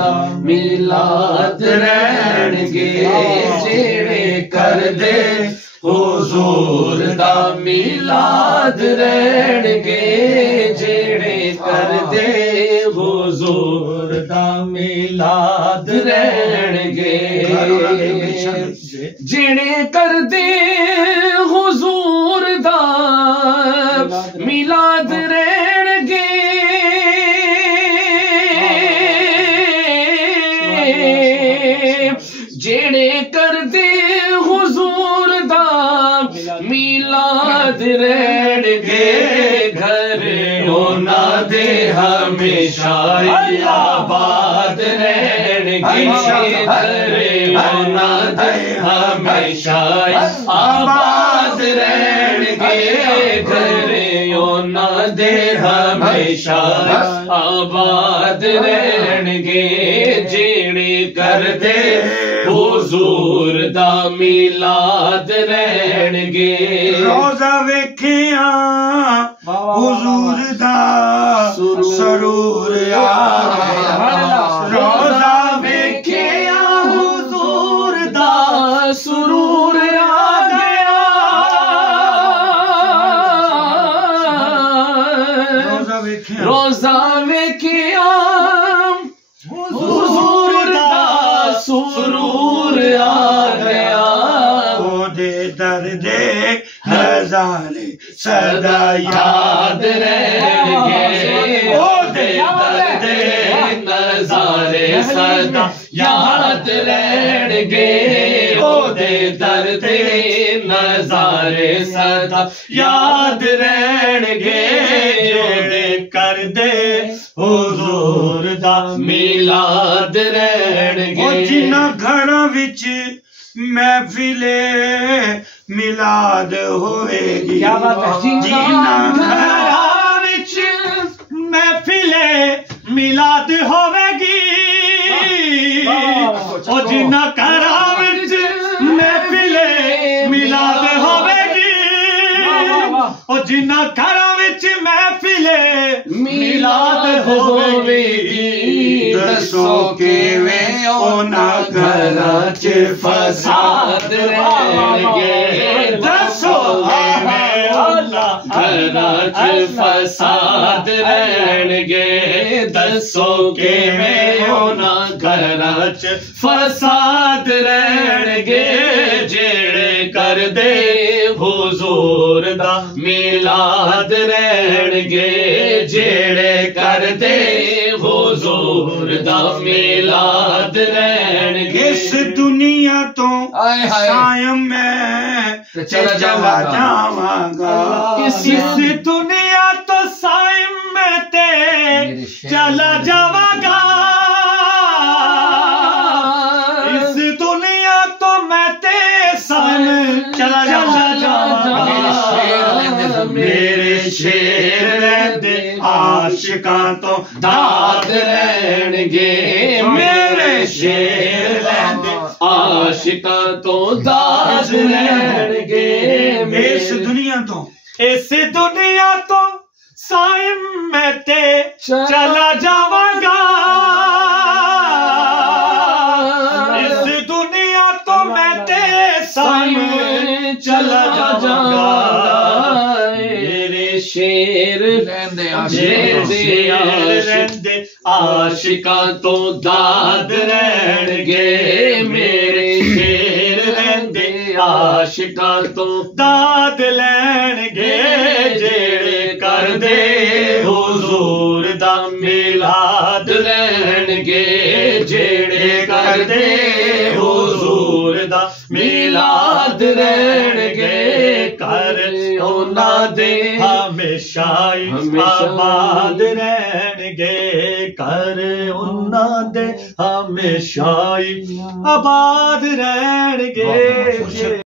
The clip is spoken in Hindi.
दा मिलाद रहणगे जेड़े करदे हुजूर दा मिलाद रहणगे जेड़े करदे हुजूर दा मिलाद रहणगे जेड़े करदे हुजूर दा मिलाद रहणगे जेड़े करदे हुजूर दा मिलाद रहणगे घर होना दे हमेशा आबाद रहणगे घर होना दे हमेशा आबाद रहणगे घर होना दे हमेशा आबाद रहणगे जेड़े करदे हुजूर दा मिलाद रहणगे रोजा वेखिया हुजूर दा सरूर आ गया रोजा वेखिया हुजूर दा सरूर आ गया रोजा वेखिया हुजूर दा सुरूर आ गया ओदे दर्दे हजारे सदा याद रहणगे ओदे दर्दे नजारे सदा याद रहणगे ओदे दर्दे नजारे सदा याद रहणगे जेड़े करदे हुजूर दा मिलाद रहणगे जिन्ना घरां विच महफिले मिलाद होएगी जिन्ना घरां विच महफिले मिलाद होवेगी ओ जिन्ना घरां विच महफिले मिलाद होवेगी ओ जिन्ना घरां विच महफिले मिलाद होवेगी दसो किवें ओना घरां च फसाद रहणगे दसो किवें ओना घरां च फसाद रहणगे दसो किवें ओना घरां च फसाद रहणगे जेड़े करदे हुजूर दा मिलाद रहणगे जेड़े करदे हुजूर दा मिलाद रहणगे इस दुनिया तो कायम मैं चला जावांगा इस दुनिया तो साइम मैं ते चला जावांगा इस दुनिया तो मैं ते साइम चला जावांगा मेरे शेर रहंदे आशिकां तो दाद रहणगे मेरे शेर रहंदे आशिकां तो दाद रहणगे इस दुनिया तो साइम मैं ते चला जावांगा इस दुनिया तो मैं ते साइम चला जावांगा मेरे शेर रहंदे आशिकां तो दाद रहणगे मेरे शेर रहंदे आशिकां तो दाद लैणगे जेड़े करदे हुजूर दा मिलाद रहणगे जेड़े करदे हुजूर दा मिलाद रहणगे कर ओना दे हमेशा आबाद रहणगे कर ओना दे हमेशा आबाद रहणगे।